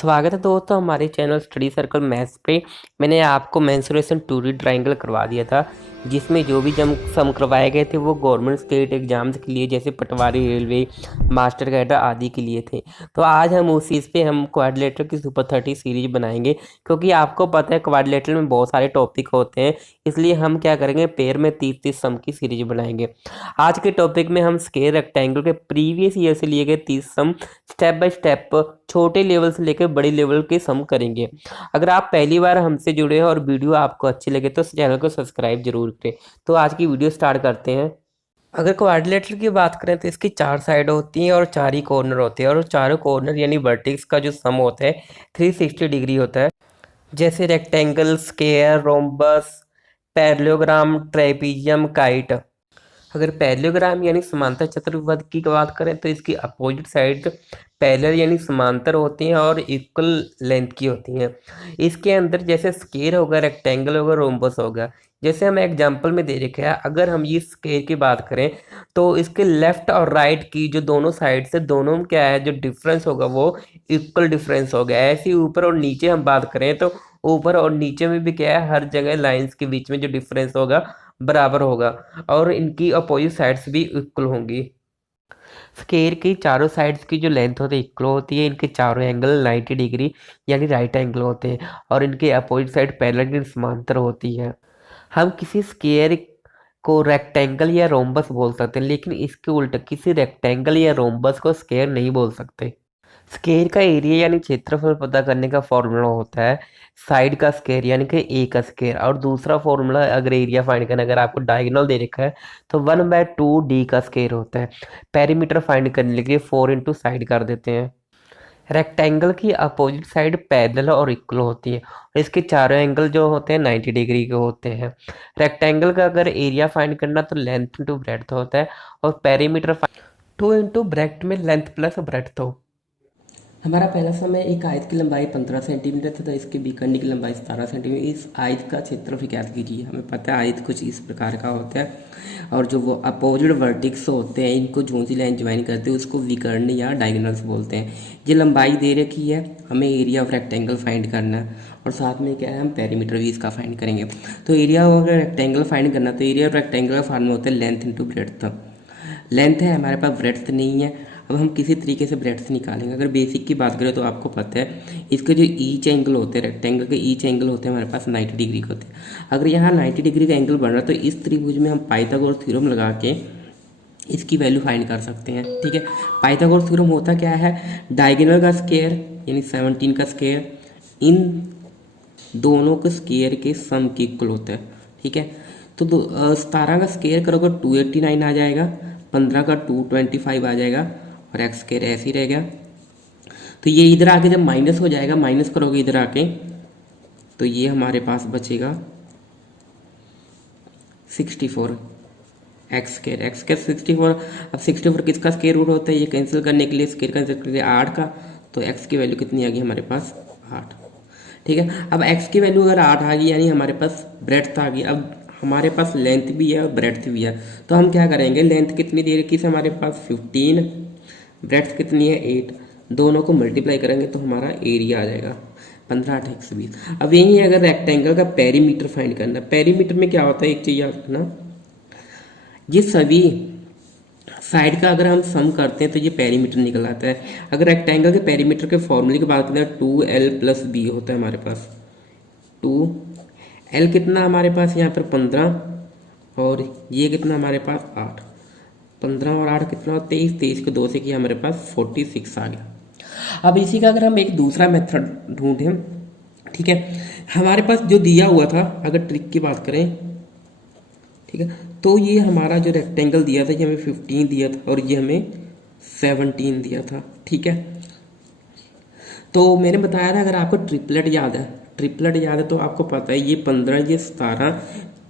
स्वागत है दोस्तों हमारे चैनल स्टडी सर्कल मैथ्स पे। मैंने आपको मेंसुरेशन 2D ट्रायंगल करवा दिया था, जिसमें जो भी जम सम करवाए गए थे वो गवर्नमेंट स्टेट एग्जाम्स के लिए, जैसे पटवारी, रेलवे, मास्टर कैडर आदि के लिए थे। तो आज हम उस चीज़ पे हम क्वाड्रिलेटरल की सुपर 30 सीरीज बनाएंगे, क्योंकि आपको पता है क्वाड्रिलेटरल में बहुत सारे टॉपिक होते हैं। इसलिए हम क्या करेंगे, पेयर में 30-30 सम की सीरीज बनाएंगे। आज के टॉपिक में हम स्क्वायर रेक्टेंगल के प्रीवियस ईयर से लिए गए 30 सम स्टेप बाय स्टेप छोटे लेवल से लेकर बड़े लेवल के सम करेंगे। अगर आप पहली बार हमसे जुड़े हैं और वीडियो आपको अच्छी लगे तो चैनल को सब्सक्राइब जरूर करें। तो आज की वीडियो स्टार्ट करते हैं। अगर क्वाड्रिलेटरल की बात करें तो इसकी 4 साइड होती हैं और 4 ही कॉर्नर होते हैं, और चारों कॉर्नर यानी वर्टेक्स का जो सम होता है 360 डिग्री होता है। जैसे rectangle, square, rhombus, parallelogram, trapezium, kite. अगर पैरेललोग्राम यानी समांतर चतुर्भुज की बात करें तो इसकी अपोजिट साइड पैरेलल यानी समांतर होती हैं और इक्वल लेंथ की होती हैं। इसके अंदर जैसे स्क्वायर होगा, रेक्टेंगल होगा, रोम्बस होगा। जैसे हम एग्जांपल में दे रखे हैं, अगर हम ये स्क्वायर की बात करें तो इसके लेफ्ट और राइट की जो दोनों साइड से दोनों में क्या है, जो डिफरेंस होगा वो इक्वल डिफरेंस होगा। ऐसे ही ऊपर और नीचे हम बात करें तो ऊपर और नीचे में भी क्या है, हर जगह लाइंस के बीच में जो डिफरेंस होगा बराबर होगा, और इनकी अपोजिट साइड्स भी इक्वल होंगी। स्क्वायर की चारों साइड्स की जो लेंथ होती है इक्वल होती है। इनके चारों एंगल 90 डिग्री यानी राइट एंगल होते हैं, और इनके अपोजिट साइड पैरेलल समांतर होती है। हम किसी स्क्वायर को रेक्टेंगल या रोम्बस बोल सकते हैं, लेकिन इसके उल्टा किसी रेक्टेंगल या रोम्बस को स्क्वायर नहीं बोल सकते। स्क्वायर का एरिया यानी क्षेत्रफल पता करने का फॉर्मूला होता है साइड का स्क्वायर यानी कि ए का स्क्वायर, और दूसरा फॉर्मूला अगर एरिया फाइंड करना, अगर आपको डायगोनल दे रखा है तो 1/2 डी का स्क्वायर होता है। पेरीमीटर फाइंड करने के लिए 4 इंटू साइड कर देते हैं। रेक्टेंगल की अपोजिट साइड पैरेलल और इक्वल होती है, और इसके चारों एंगल जो होते हैं 90 डिग्री के होते हैं। रेक्टेंगल का अगर एरिया फाइंड करना तो लेंथ इंटू ब्रेड्थ होता है, और पेरीमीटर 2 इंटू ब्रेड्थ में लेंथ प्लस ब्रेड्थ हो। हमारा पहला समय एक आयत की लंबाई 15 सेंटीमीटर तथा इसके बीकरणी की लंबाई 17 सेंटीमीटर। इस आयत का क्षेत्रफल ज्ञात कीजिए। हमें पता है आयत कुछ इस प्रकार का होता है, और जो वो अपोजिट वर्टिक्स होते हैं इनको जो सी लाइन ज्वाइन करते हैं उसको विकर्ण या डायगोनल्स बोलते हैं। ये लंबाई दे रखी है, हमें एरिया ऑफ रेक्टेंगल फाइंड करना है, और साथ में क्या है, हम पेरीमीटर भी इसका फाइंड करेंगे। तो एरिया ऑफ रेक्टेंगल फाइंड करना, तो एरिया ऑफ रेक्टेंगल का फार्मूला होता है लेंथ इंटू ब्रेड्थ। लेंथ है हमारे पास, ब्रेड्थ नहीं है। अब हम किसी तरीके से ब्रेड्थ निकालेंगे। अगर बेसिक की बात करें तो आपको पता है इसके जो ईच एंगल होते हैं, रेक्टेंगल के ईच एंगल होते हैं हमारे पास 90 डिग्री के होते हैं। अगर यहाँ 90 डिग्री का एंगल बन रहा है तो इस त्रिभुज में हम पाइथागोरस थ्योरम लगा के इसकी वैल्यू फाइंड कर सकते हैं। ठीक है, पाइथागोरस थ्योरम होता क्या है, डायगोनल का स्क्वायर यानी 17 का स्क्वायर इन दोनों के स्क्वायर के सम के इक्वल होता है। ठीक है, तो 17 का स्क्वायर करोगे 289 आ जाएगा, 15 का 225 आ जाएगा, और एक्स स्क्वायर ऐसे ही रहेगा। तो ये इधर आके जब माइनस हो जाएगा, माइनस करोगे इधर आके तो ये हमारे पास बचेगा 64 एक्स स्क्वायर। X square 64। अब 64 किसका स्क्वायर रूट होता है, ये कैंसिल करने के लिए स्क्वायर कैंसिल करके 8 का, तो एक्स की वैल्यू कितनी आ गई हमारे पास 8। ठीक है, अब एक्स की वैल्यू अगर 8 आ गई यानी हमारे पास ब्रेड्थ आ गई। अब हमारे पास लेंथ भी है और ब्रेड्थ भी है, तो हम क्या करेंगे, लेंथ कितनी दे रखी है हमारे पास 15, ब्रेड्थ कितनी है 8, दोनों को मल्टीप्लाई करेंगे तो हमारा एरिया आ जाएगा 15 8 120। अब यही है अगर रेक्टेंगल का पेरीमीटर फाइंड करना। पेरीमीटर में क्या होता है, एक चीज याद रखना, ये सभी साइड का अगर हम सम करते हैं तो ये पेरीमीटर निकल आता है। अगर रेक्टेंगल के पेरीमीटर के फॉर्मूले की बात करें 2l + b होता है हमारे पास। 2l कितना हमारे पास यहाँ पर 15, और ये कितना हमारे पास 8। 15 और 8 कितना, 23, 23 को 2 से किया हमारे पास 46 आ गया। अब इसी का अगर हम एक दूसरा मेथड ढूंढें, ठीक है, हमारे पास जो दिया हुआ था, अगर ट्रिक की बात करें, ठीक है, तो ये हमारा जो रेक्टेंगल दिया था ये हमें 15 दिया था और ये हमें 17 दिया था। ठीक है, तो मैंने बताया था अगर आपको ट्रिपलेट याद है, ट्रिपलेट याद है तो आपको पता है ये 15 ये 17,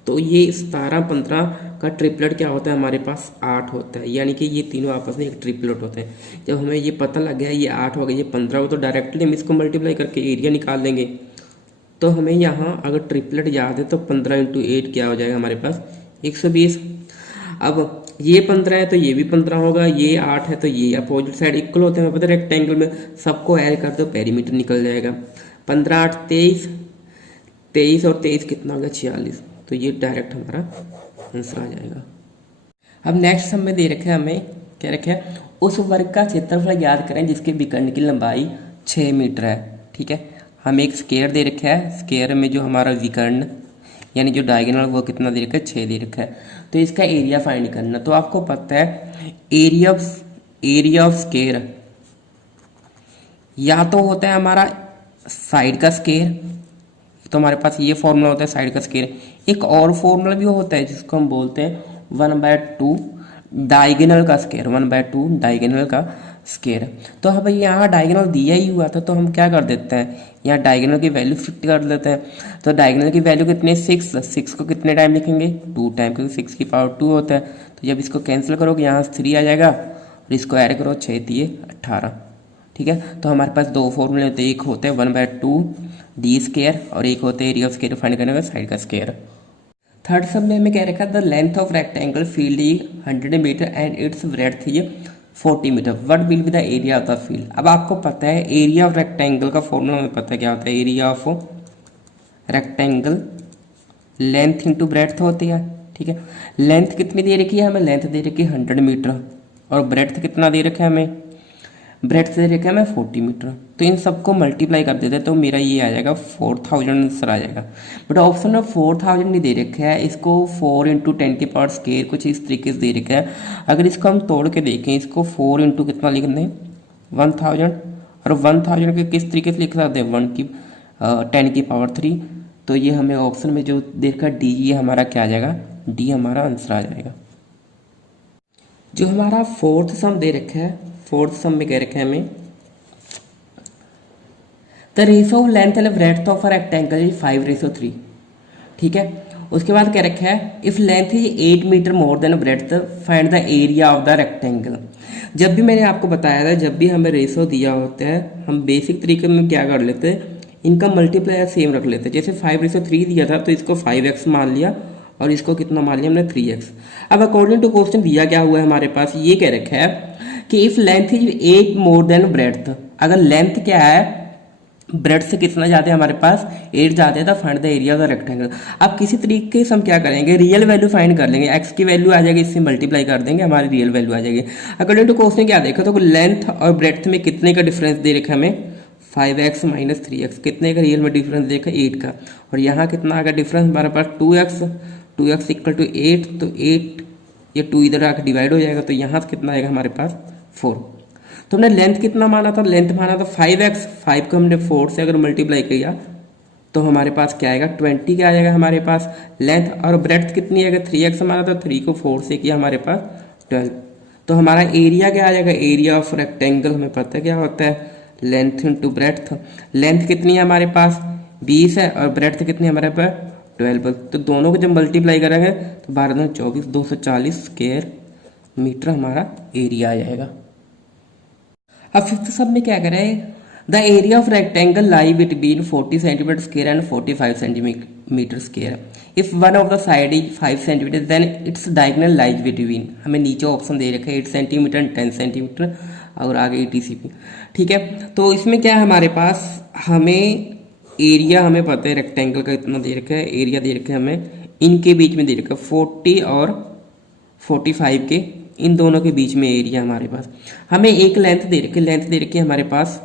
तो ये 17 15 का ट्रिपलेट क्या होता है हमारे पास 8 होता है, यानी कि ये तीनों आपस में एक ट्रिपलेट होते हैं। जब हमें ये पता लग गया ये 8 हो गया ये 15 हो, तो डायरेक्टली हम इसको मल्टीप्लाई करके एरिया निकाल देंगे। तो हमें यहाँ अगर ट्रिपलेट याद है तो 15 × 8 क्या हो जाएगा हमारे पास 120। अब ये 15 है तो ये भी 15 होगा, ये 8 है तो ये अपोजिट साइड इक्वल होते हैं, पता है रेक्टेंगल में सबको ऐड कर दो पेरीमीटर निकल जाएगा। 15 8 23, 23 और 23 कितना होगा 46, तो ये डायरेक्ट हमारा आंसर आ जाएगा। अब नेक्स्ट हमें दे रखे हैं, हमें क्या रखे है, उस वर्ग का क्षेत्रफल याद करें जिसके विकर्ण की लंबाई 6 मीटर है। ठीक है, हमें एक स्क्वायर दे रखा है, स्क्वायर में जो हमारा विकर्ण यानी जो डायगोनल वो कितना दे रखा है 6 दे रखा है, तो इसका एरिया फाइंड करना। तो आपको पता है एरिया ऑफ स्क्वायर या तो होता है हमारा साइड का स्क्वायर, तो हमारे पास ये फॉर्मूला होता है साइड का स्क्वायर। एक और फॉर्मूला भी होता है जिसको हम बोलते हैं 1/2 डायगोनल का स्क्वायर, 1/2 डायगोनल का स्क्वायर। तो अब यहाँ डायगोनल दिया ही हुआ था तो हम क्या कर देते हैं, यहाँ डायगोनल की वैल्यू फिट कर देते हैं। तो डायगोनल की वैल्यू कितनी है 6 को कितने टाइम लिखेंगे 2 टाइम, क्योंकि 6 की पावर 2 होता है। तो जब इसको कैंसिल करोगे यहाँ 3 आ जाएगा और इसको ऐड करो 6 3 18। ठीक है, तो हमारे पास दो फॉर्मूले होते हैं, एक होते हैं 1/2 डी स्क्वायर और एक होते हैं एरिया ऑफ स्क्वायर फाइंड करने का साइड का स्क्वायर। थर्ड सब में हमें क्या रखा, the length of rectangle field is 100 metre and its breadth is 40 metre, what will be the area of the field. अब आपको पता है एरिया ऑफ रेक्टेंगल का फॉर्मूला हमें पता है क्या होता है, area of rectangle length into breadth होती है। ठीक है, लेंथ कितनी दे रखी है हमें, लेंथ दे रखी है 100 मीटर और ब्रेड्थ कितना दे रखा है हमें, ब्रेड्थ दे रखा है हमें 40 मीटर। तो इन सबको मल्टीप्लाई कर देते हैं तो मेरा ये आ जाएगा 4000 आंसर आ जाएगा। बट ऑप्शन में 4000 नहीं दे रखा है, इसको 4 × 10 की पावर स्क्वायर कुछ इस तरीके से दे रखा है। अगर इसको हम तोड़ के देखें, इसको 4 × कितना लिख दें 1000, और 1000 के किस तरीके से लिख सकते हैं 10 की पावर 3। तो ये हमें ऑप्शन में जो दे रखा है डी, ये हमारा क्या आ जाएगा, डी हमारा आंसर आ जाएगा। जो हमारा फोर्थ सम दे रखा है, फोर्थ सम में कह रखा है हमें the ratio of length and breadth of a rectangle is 5:3। ठीक है, उसके बाद कह रखा है if length is 8 metre more than breadth find the area of the rectangle. जब भी मैंने आपको बताया था, जब भी हमें रेशो दिया होता है हम बेसिक तरीके में क्या कर लेते हैं, इनका मल्टीप्लायर सेम रख लेते हैं। जैसे 5:3 दिया था तो इसको 5x मान लिया और इसको कितना मान लिया हमने 3x। अब अकॉर्डिंग टू क्वेश्चन दिया क्या हुआ है हमारे पास, ये कह रखा है कि if length is 8 more than breadth, अगर लेंथ क्या है ब्रेड्थ से कितना जाते हैं हमारे पास 8 जाते हैं, तो find the area of the rectangle. अब किसी तरीके से हम क्या करेंगे, रियल वैल्यू फाइंड कर लेंगे, x की वैल्यू आ जाएगी, इससे मल्टीप्लाई कर देंगे हमारी रियल वैल्यू आ जाएगी। अकॉर्डिंग टू क्वेश्चन क्या देखा तो लेंथ और ब्रेड्थ में कितने का डिफरेंस दे रखा हमें 5x - 3x, कितने का रियल में डिफरेंस देखा 8 का, और यहाँ कितना आ गया डिफरेंस हमारे पास 2x = 8, तो 8 ये 2 इधर आकर डिवाइड हो जाएगा, तो यहाँ से कितना आएगा हमारे पास 4। तो हमने लेंथ कितना माना था, लेंथ माना था 5x, 5 को हमने 4 से अगर मल्टीप्लाई किया तो हमारे पास क्या आएगा 20 क्या आ जाएगा हमारे पास लेंथ, और ब्रेड्थ कितनी आएगा 3x माना था, 3 को 4 से किया हमारे पास 12। तो हमारा एरिया क्या आ जाएगा, एरिया ऑफ रेक्टेंगल हमें पता है क्या होता है लेंथ इंटू ब्रेड्थ। लेंथ कितनी है हमारे पास 20 है और ब्रेड्थ कितनी है हमारे पास 12। तो दोनों को जब मल्टीप्लाई करेंगे तो 12 × 24 240 स्क्वायर मीटर हमारा एरिया आ जाएगा। अब फिफ्थ सब में क्या करें, the area of rectangle lie between 40 centimetre square and 45 centimetre square. If one of the side is 5 centimetre then its diagonal lies between. हमें नीचे ऑप्शन दे रखा है 8 सेंटीमीटर एंड 10 सेंटीमीटर और आगे ETCP। ठीक है, तो इसमें क्या है हमारे पास, हमें एरिया हमें पता है रेक्टेंगल का इतना दे रखा है, एरिया दे रखा है हमें इनके बीच में दे रखा है 40 और 45 के इन दोनों के बीच में एरिया हमारे पास। हमें एक लेंथ दे रखी है, लेंथ दे रखी है हमारे पास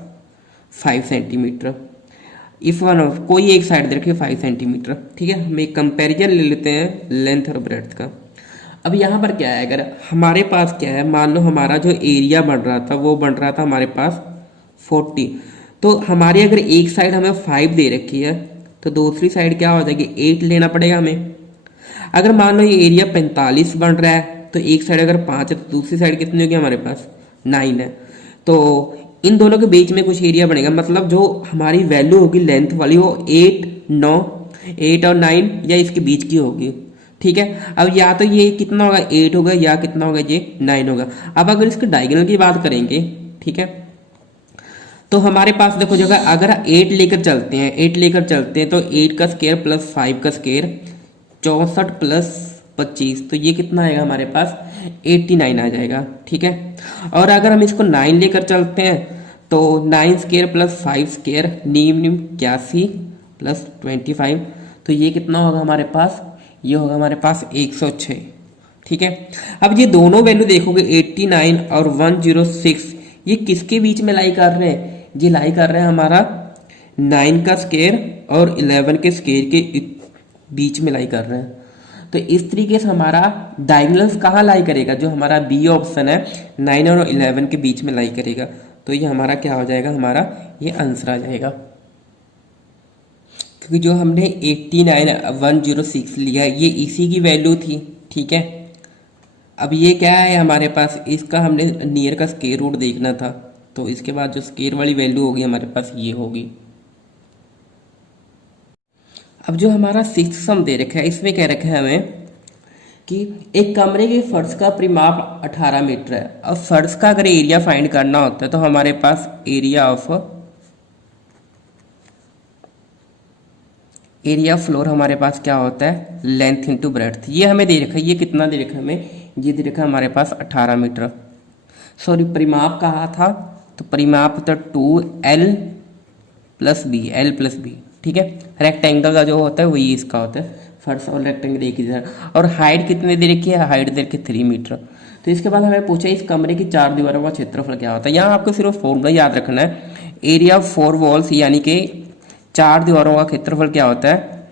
5 सेंटीमीटर। इफ वन ऑफ कोई एक साइड दे रखी है 5 सेंटीमीटर। ठीक है, हम एक कंपैरिजन ले लेते हैं लेंथ और ब्रेड्थ का। अब यहाँ पर क्या है, अगर हमारे पास क्या है, मान लो हमारा जो एरिया बन रहा था वो बन रहा था हमारे पास 40, तो हमारी अगर एक साइड हमें 5 दे रखी है तो दूसरी साइड क्या हो जाएगी 8 लेना पड़ेगा हमें। अगर मान लो ये एरिया 45 बन रहा है तो एक साइड अगर 5 है तो दूसरी साइड कितनी होगी हमारे पास 9 है, तो इन दोनों के बीच में कुछ एरिया बनेगा, मतलब जो हमारी वैल्यू होगी लेंथ वाली वो 8 और 9 या इसके बीच की होगी। ठीक है, अब या तो ये कितना होगा 8 होगा या कितना होगा ये 9 होगा। अब अगर इसके डायगोनल की बात करेंगे, ठीक है, तो हमारे पास देखो जगह अगर 8 लेकर चलते हैं तो 8 का स्क्वायर प्लस 5 का स्क्वायर 64 प्लस 25, तो ये कितना आएगा हमारे पास 89 आ जाएगा। ठीक है, और अगर हम इसको 9 लेकर चलते हैं तो 9 स्क्वायर प्लस 5 स्क्वायर नीम नीम 81 प्लस 25, तो ये कितना होगा हमारे पास, ये होगा हमारे पास 106। ठीक है, अब ये दोनों वैल्यू देखोगे 89 और 106, ये किसके बीच में लाई कर रहे हैं, ये लाई कर रहे हैं हमारा 9 का स्क्वायर और 11 के स्क्वायर के बीच में लाई कर रहे हैं। तो इस तरीके से हमारा डायगोनल्स कहाँ लाई करेगा, जो हमारा बी ऑप्शन है 9 और 11 के बीच में लाई करेगा, तो ये हमारा क्या हो जाएगा, हमारा ये आंसर आ जाएगा। क्योंकि जो हमने 89 106 लिया है ये इसी की वैल्यू थी। ठीक है, अब ये क्या है हमारे पास, इसका हमने नियर का स्क्वायर रूट देखना था, तो इसके बाद जो स्क्वायर वाली वैल्यू होगी हमारे पास ये होगी। अब जो हमारा 6th सम दे रखा है इसमें क्या रखा है हमें कि एक कमरे के फर्श का परिमाप 18 मीटर है। अब फर्श का अगर एरिया फाइंड करना होता है तो हमारे पास एरिया फ्लोर हमारे पास क्या होता है, लेंथ इंटू ब्रेड्थ। ये हमें दे रखा है, ये कितना दे रखा है हमें, ये दे रखा है हमारे पास 18 मीटर। सॉरी, परिमाप कहा था, तो परिमाप था 2L plus B, L plus B. ठीक है, रेक्टेंगल का जो होता है वही इसका होता है, फर्श और रेक्टेंगल एक ही तरह। और हाइट कितने दे रखी है, हाइट दे रखी 3 मीटर। तो इसके बाद हमें पूछा इस कमरे की 4 दीवारों का क्षेत्रफल क्या होता है। यहाँ आपको सिर्फ फॉर्मूला याद रखना है, एरिया ऑफ 4 वॉल्स यानी कि 4 दीवारों का क्षेत्रफल क्या होता है,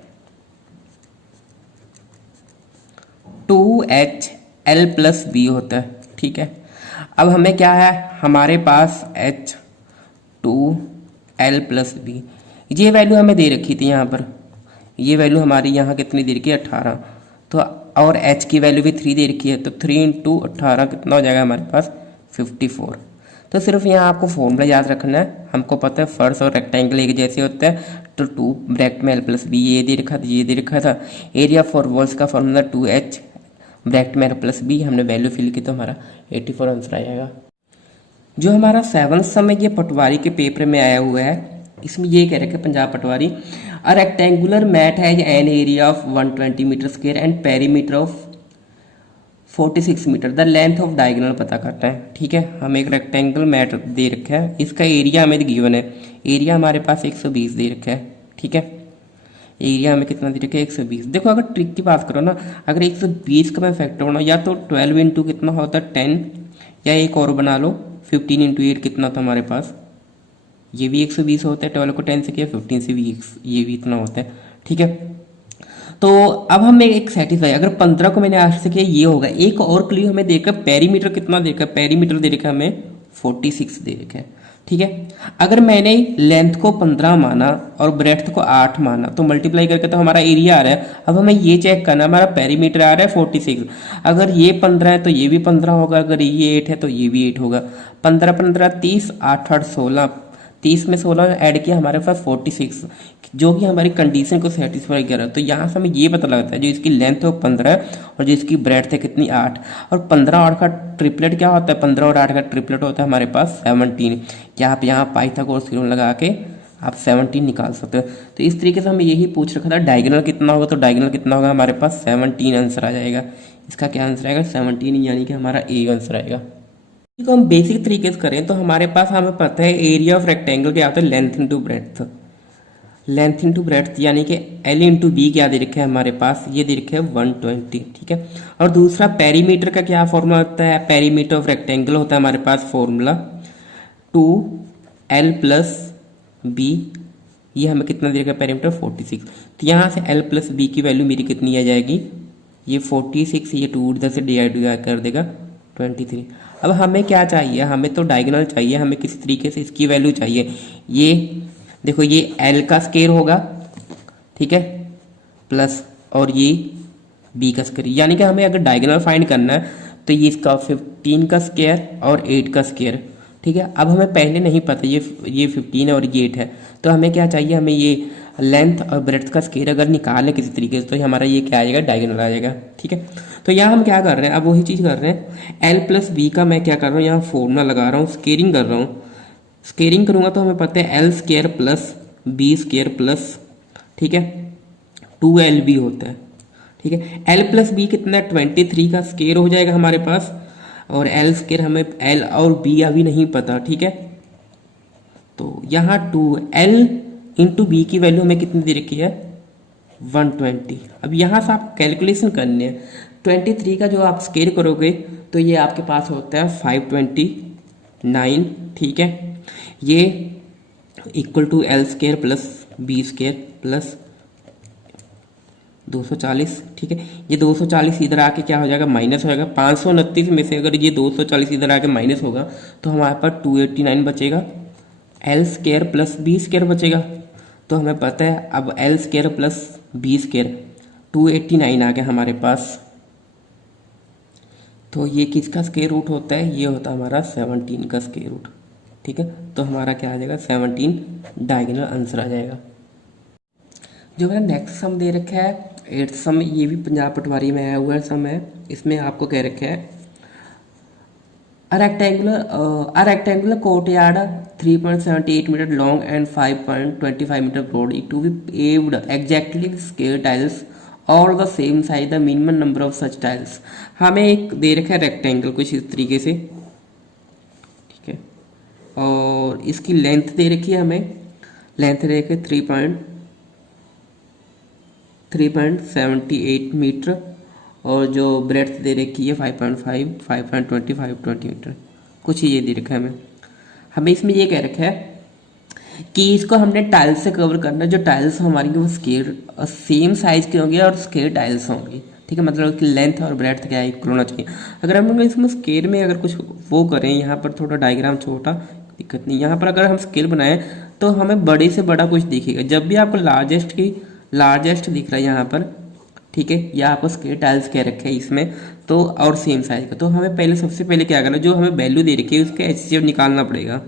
2HL प्लस बी होता है। ठीक है, अब हमें क्या है, हमारे पास H2L प्लस बी, ये वैल्यू हमें दे रखी थी यहाँ पर, ये वैल्यू हमारी यहाँ कितनी दे रखी है 18, तो और H की वैल्यू भी 3 दे रखी है, तो 3 इंटू 18 कितना हो जाएगा हमारे पास 54। तो सिर्फ यहाँ आपको फॉर्मूला याद रखना है, हमको पता है फर्श और रेक्टेंगल एक जैसे होते हैं, तो 2 ब्रैकेट में L प्लस बी ये दे रखा था, ये दे रखा था। एरिया फॉर वॉल्स का फॉर्मूला 2H ब्रैकेट में L प्लस बी, हमने वैल्यू फिल की तो हमारा 84 आंसर आएगा। जो हमारा 7th सम है ये पटवारी के पेपर में आया हुआ है, इसमें ये कह रखे Punjab Patwari, a rectangular mat has an area of 120 metre square and perimeter of 46 metre, the length of diagonal पता करता है। ठीक है, हमें एक रेक्टेंगल मैट दे रखा है, इसका एरिया हमें गिवन है, एरिया हमारे पास 120 दे रखा है। ठीक है, एरिया हमें कितना दे रखा है 120। देखो अगर ट्रिक की बात करो ना, अगर 120 का मैं फैक्टर बनाऊँ या तो 12 इंटू कितना होता है 10, या एक और बना लो 15 इंटू 8 कितना था हमारे पास, ये भी 120 होता है, 12 को 10 से किया 15 से भी ये भी इतना होता है। ठीक है, तो अब हमें एक सेटिस्फाई, अगर 15 को मैंने आज से किया ये होगा। एक और क्लियर हमें देखा पेरीमीटर कितना देखा, पेरीमीटर दे रखा हमें 46 दे रखा है। ठीक है, अगर मैंने लेंथ को 15 माना और ब्रेड्थ को 8 माना तो मल्टीप्लाई करके तो हमारा एरिया आ रहा है। अब हमें ये चेक करना, हमारा पेरीमीटर आ रहा है 46, अगर ये 15 है तो ये भी 15 होगा, अगर ये 8 है तो ये भी 8 होगा। 15 15 30, 8 8 16, 30 में 16 ऐड किया हमारे पास 46, जो कि हमारी कंडीशन को सेटिस्फाई कर रहा है। तो यहाँ से हमें ये पता लगता है जो इसकी लेंथ है वो 15 है और जो इसकी ब्रेड्थ है कितनी 8, और 15 और 8 का ट्रिपलेट क्या होता है, 15 और 8 का ट्रिपलेट होता है हमारे पास 17। क्या आप यहाँ पाइथागोरस थ्योरम लगा के आप 17 निकाल सकते हो। तो इस तरीके से हमें यही पूछ रखा था डायगोनल कितना होगा, तो डायगोनल कितना होगा हमारे पास 17 आंसर आ जाएगा। इसका क्या आंसर आएगा 17, यानी कि हमारा ए आंसर आएगा। इसको हम बेसिक तरीके से करें तो हमारे पास हमें पता है एरिया ऑफ रेक्टेंगल क्या होता है, length into breadth, length into breadth यानी कि L इंटू बी क्या दे रखा है हमारे पास, ये दे रखा है 120। ठीक है, और दूसरा पेरीमीटर का क्या फॉर्मूला होता है, पेरीमीटर ऑफ रेक्टेंगल होता है हमारे पास फॉर्मूला 2L प्लस बी, ये हमें कितना दे रखा है पेरीमीटर 46। तो यहाँ से L प्लस बी की वैल्यू मेरी कितनी आ जाएगी, ये 46, ये 2 इधर से डिवाइड कर देगा 23। अब हमें क्या चाहिए, हमें तो डायगोनल चाहिए, हमें किसी तरीके से इसकी वैल्यू चाहिए। ये देखो ये L का स्क्वायर होगा, ठीक है, प्लस और ये B का स्क्वायर, यानी कि हमें अगर डायगोनल फाइंड करना है तो ये इसका 15 का स्क्वायर और 8 का स्क्वायर। ठीक है, अब हमें पहले नहीं पता ये 15 है और ये 8 है, तो हमें क्या चाहिए, हमें ये लेंथ और ब्रेड्थ का स्क्वायर अगर निकालें किसी तरीके से तो हमारा ये क्या आ जाएगा, डायगोनल आ जाएगा। ठीक है, तो यहाँ हम क्या कर रहे हैं, अब वही चीज़ कर रहे हैं, L प्लस बी का मैं क्या कर रहा हूँ, यहाँ फॉर्मूला लगा रहा हूँ, स्केयरिंग कर रहा हूँ। स्केयरिंग करूँगा तो हमें पता है L square plus B square plus, ठीक है, 2LB होता है। ठीक है। एल प्लस बी कितना है, 23 का स्केयर हो जाएगा हमारे पास, और एल स्केयर हमें एल और बी अभी नहीं पता, ठीक है। तो यहाँ 2L इंटू बी की वैल्यू हमें कितनी दे रखी है, 120। अब यहाँ से आप कैलकुलेशन करनी है, 23 का जो आप स्केयर करोगे तो ये आपके पास होता है 529, ठीक है। ये equal to L square plus B square plus 240, ठीक है। ये 240 इधर आके क्या हो जाएगा, माइनस हो जाएगा। 529 में से अगर ये 240 इधर आके माइनस होगा तो हमारे पास 289 बचेगा, L square plus B square बचेगा। तो हमें पता है अब L square plus B square 289 आ गया हमारे पास। तो ये किसका स्केयर रूट होता है, ये होता है हमारा 17 का स्केयर रूट, ठीक है। तो हमारा क्या आ जाएगा, 17 डायगोनल आंसर आ जाएगा। जो हमारा नेक्स्ट सम दे रखा है 8th सम, ये भी पंजाब पटवारी में आया हुआ सम है। इसमें आपको कह रखा है a rectangular courtyard 3.78 meter long and 5.25 meter broad it to be paved exactly with square tiles all the same size, the minimum number of such tiles। हमें एक दे रखा है रेक्टेंगल कुछ इस तरीके से, ठीक है, और इसकी लेंथ दे रखी है, हमें लेंथ दे रखी है 3.78 मीटर, और जो ब्रेड्थ दे रखी है 5.5, 5.20, 520 मीटर, कुछ ये दे रखा है हमें। हमें इसमें ये कह रखा है कि इसको हमने टाइल्स से कवर करना है। जो टाइल्स हमारी वो स्केयर सेम साइज के होंगे और स्केयर टाइल्स होंगी, ठीक है। मतलब उसकी लेंथ और ब्रेड्थ क्या इक्वल होना चाहिए। अगर हम इसमें स्केयर में अगर कुछ वो करें, यहाँ पर थोड़ा डायग्राम छोटा, दिक्कत नहीं। यहाँ पर अगर हम स्केल बनाएं तो हमें बड़े से बड़ा कुछ दिखेगा। जब भी आपको लार्जेस्ट दिख रहा है यहाँ पर, ठीक है, या आपको स्केयर टाइल्स कह रखे हैं इसमें, तो और सेम साइज का, तो हमें पहले सबसे पहले क्या करना है, जो हमें वैल्यू दे रखी है उसका HCF निकालना पड़ेगा।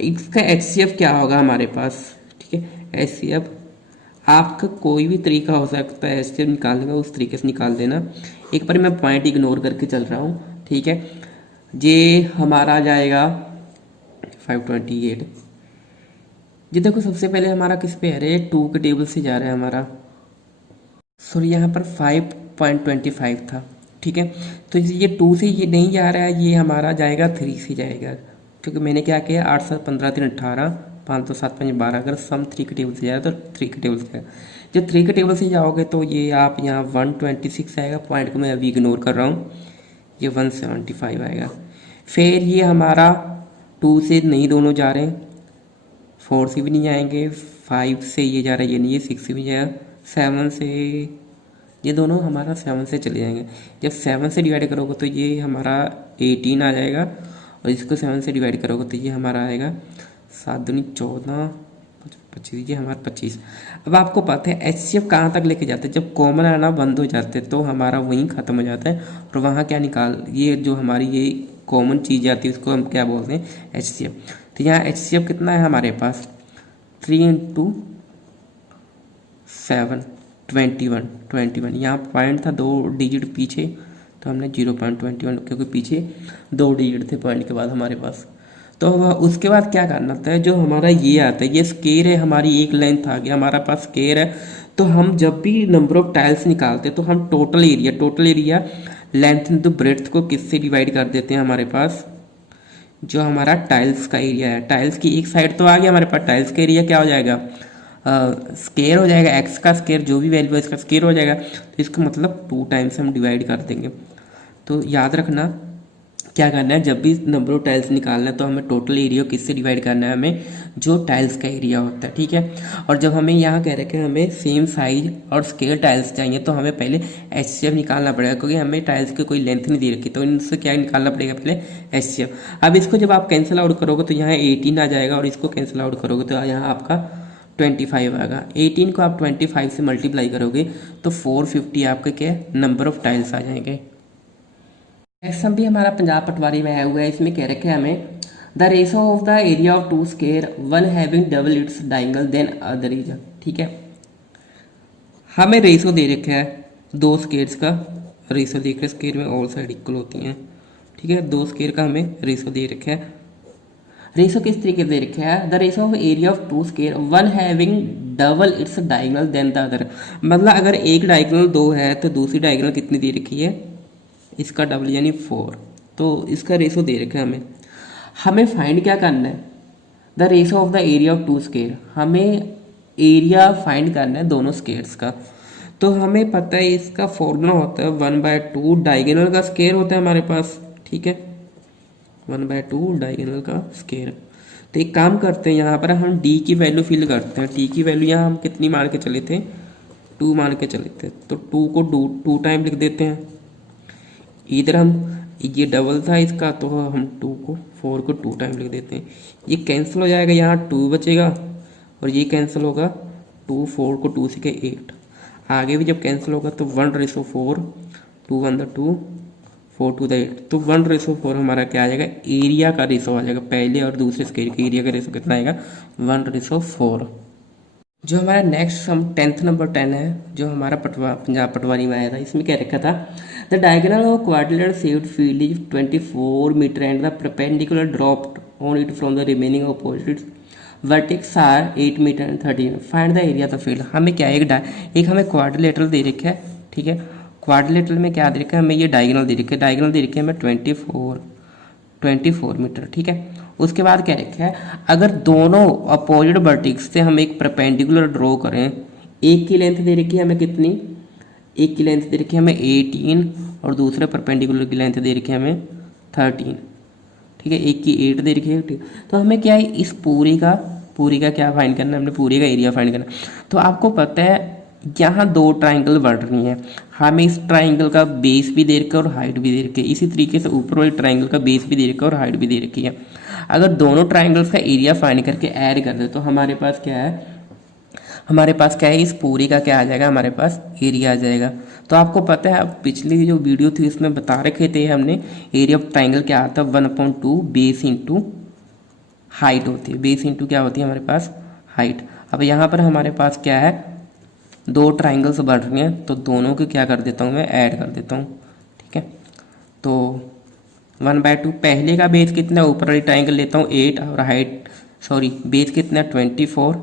इसका HCF क्या होगा हमारे पास, ठीक है। HCF आपका कोई भी तरीका हो सकता है HCF निकालने का, उस तरीके से निकाल देना। एक बार मैं पॉइंट इग्नोर करके चल रहा हूँ, ठीक है। ये हमारा आ जाएगा 528। जी देखो, सबसे पहले हमारा किस पे आ रहा है, 2 के टेबल से जा रहा है हमारा, सॉरी यहाँ पर 5.25 था, ठीक है। तो ये 2 से ये नहीं जा रहा है, ये हमारा जाएगा 3 से जाएगा, क्योंकि मैंने क्या किया 8 7 15 3 18, 5 2 7 5 12, अगर सम 3 के टेबल से जाए तो 3 के टेबल से जाएगा। जब 3 के टेबल से जाओगे तो ये आप यहाँ 126 आएगा, पॉइंट को मैं अभी इग्नोर कर रहा हूँ, ये 175 आएगा। फिर ये हमारा 2 से नहीं दोनों जा रहे हैं, 4 से भी नहीं जाएंगे, 5 से ये जा रहा है, ये नहीं है, 6 से भी जाएगा, 7 से, ये दोनों हमारा 7 से चले जाएंगे। जब 7 से डिवाइड करोगे तो ये हमारा 18 आ जाएगा, और इसको 7 से डिवाइड करोगे तो ये हमारा आएगा 7 दूनी 14, 25, ये हमारा 25। अब आपको पता है HCF कहाँ तक लेके जाते हैं, जब कॉमन आना बंद हो जाते हैं तो हमारा वहीं ख़त्म हो जाता है, और वहाँ क्या निकाल, ये जो हमारी ये कॉमन चीज़ आती है उसको हम क्या बोलते हैं, HCF। तो यहाँ HCF कितना है हमारे पास, 3 × 7 21, यहाँ पॉइंट था 2 डिजिट पीछे, तो हमने 0.21, क्योंकि पीछे 2 डिजिट थे पॉइंट के बाद हमारे पास। तो उसके बाद क्या करना होता है, जो हमारा ये आता है, ये स्केयर है, हमारी एक लेंथ आ गया हमारा पास स्केयर है। तो हम जब भी नंबर ऑफ टाइल्स निकालते हैं तो हम total area length into breadth को किससे डिवाइड कर देते हैं, हमारे पास जो हमारा टाइल्स का एरिया है, टाइल्स की एक साइड तो आ गया हमारे पास, टाइल्स का एरिया क्या हो जाएगा, स्केयर हो जाएगा, एक्स का स्केयर जो भी वैल्यू है इसका स्केयर हो जाएगा। तो इसका मतलब 2 टाइम्स हम डिवाइड कर देंगे। तो याद रखना क्या करना है, जब भी नंबर ऑफ टाइल्स निकालना है तो हमें टोटल एरिया किससे डिवाइड करना है, हमें जो टाइल्स का एरिया होता है, ठीक है। और जब हमें यहाँ कह रखे हैं हमें सेम साइज और स्केयर टाइल्स चाहिए तो हमें पहले HCF निकालना पड़ेगा, क्योंकि हमें टाइल्स की कोई लेंथ नहीं दे रखी, तो इनसे क्या निकालना पड़ेगा, पहले HCF। अब इसको जब आप कैंसिल आउट करोगे तो यहाँ 18 आ जाएगा, और इसको कैंसिल आउट करोगे तो यहाँ आपका 25 आएगा। 18 को आप 25 से मल्टीप्लाई करोगे तो 450 आपके क्या नंबर ऑफ टाइल्स आ जाएंगे। नेक्स्ट सम भी हमारा पंजाब पटवारी में आया हुआ है। इसमें कह रखे हमें the ratio of the area of 2 square, one having double its diagonal than other is, ठीक है। हमें रेशो दे रखा है 2 स्केयर्स का, रेशो देख रहे, स्केयर में ऑल साइड इक्वल होती हैं, ठीक है। 2 स्केयर का हमें रेशो दे रखा है। रेशो किस तरीके से दे रखा है, the ratio of area of 2 square, one having double its diagonal than the other, मतलब अगर एक डायगोनल 2 है तो दूसरी डायगोनल कितनी दे रखी है, इसका डबल यानी 4। तो इसका रेशो दे रखा है हमें। हमें फाइंड क्या करना है, the ratio of the area of two square. हमें एरिया फाइंड करना है दोनों स्केयर्स का। तो हमें पता है इसका फॉर्मूला होता है 1/2 डायगोनल का स्केयर होता है हमारे पास, ठीक है, 1/2 डायगोनल का स्केयर। तो एक काम करते हैं, यहाँ पर हम डी की वैल्यू फिल करते हैं। डी की वैल्यू यहाँ हम कितनी मान के चले थे, 2 मान के चले थे, तो 2 को 2 टाइम लिख देते हैं। इधर हम ये डबल था इसका, तो हम 2 को 4 को 2 टाइम लिख देते हैं। ये कैंसिल हो जाएगा, यहाँ 2 बचेगा और ये कैंसिल होगा, 2 4 को 2 से के 8। आगे भी जब कैंसिल होगा तो 1/4, 2 1 2, 4 2 8। तो 1/4 हमारा क्या आ जाएगा, एरिया का रेशो आ जाएगा। पहले और दूसरे स्केयर के एरिया का रेशो कितना आएगा, 1/4। जो हमारा नेक्स्ट सम 10th नंबर 10 है, जो हमारा पंजाब पटवारी में आया था, इसमें क्या रखा था, the diagonal of quadrilateral shaped field is 24 metre and the perpendicular dropped on it from the remaining opposite vertex are 8 metre and 13। Find the area of the field. हमें क्या है, एक हमें क्वाड्रिलेटरल दे रखा है, ठीक है, क्वाड्रिलेटरल में क्या दे रखा है, हमें ये डायगोनल दे रखा है, डायगोनल दे रखी है हमें 24 मीटर, ठीक है। उसके बाद क्या रखा है, अगर दोनों अपोजिट वर्टेक्स से हम एक परपेंडिकुलर ड्रॉ करें, एक की लेंथ दे रखी है हमें कितनी, एक की लेंथ दे रखी है हमें 18 और दूसरे परपेंडिकुलर की लेंथ दे रखी है हमें 13, ठीक है, एक की 8 दे रखी है, ठीक। तो हमें क्या है, इस पूरी का क्या फाइंड करना है, हमने पूरी का एरिया फाइंड करना है। तो आपको पता है यहाँ 2 ट्राइंगल बन रही हैं, हमें इस ट्राइंगल का बेस भी दे रखा है और हाइट भी दे रखी है। इसी तरीके से ऊपर वाले ट्राइंगल का बेस भी दे रखा है और हाइट भी दे रखी है। अगर दोनों ट्राइंगल्स का एरिया फाइंड करके ऐड कर दे तो हमारे पास क्या है, इस पूरी का क्या आ जाएगा, हमारे पास एरिया आ जाएगा। तो आपको पता है, अब पिछली जो वीडियो थी उसमें बता रखे थे हमने, एरिया ऑफ ट्राइंगल क्या आता है, 1/2 बेस इंटू हाइट होती है। बेस इंटू क्या होती है हमारे पास, हाइट। अब यहाँ पर हमारे पास क्या है, 2 ट्राइंगल्स बढ़ रही हैं, तो दोनों को क्या कर देता हूँ मैं, ऐड कर देता हूँ, ठीक है। तो 1/2, पहले का बेस कितना है, ऊपर वाली ट्राइंगल लेता हूँ 8 और बेस कितना है 24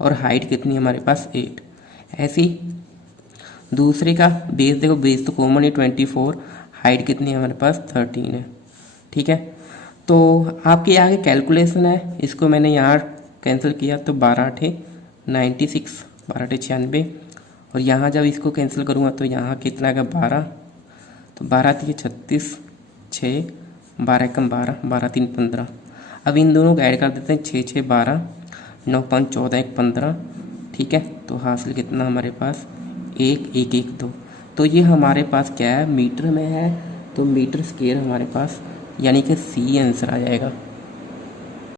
और हाइट कितनी है हमारे पास 8। ऐसी दूसरे का बेस देखो, बेस तो कॉमन है 24, हाइट कितनी है हमारे पास 13 है, ठीक है। तो आपके आगे कैलकुलेशन है, इसको मैंने यहाँ कैंसिल किया तो 12 8 96, 12 8 96, और यहाँ जब इसको कैंसिल करूँगा तो यहाँ कितना का 12, तो 12 3 36, 6 12 1 12, 12 3 15। अब इन दोनों को ऐड कर देते हैं, 6 6 12, 9 5 14 1 15, ठीक है। तो हासिल कितना हमारे पास 1 1 1 2। तो ये हमारे पास क्या है, मीटर में है, तो मीटर स्क्वायर हमारे पास, यानी कि सी आंसर आ जाएगा।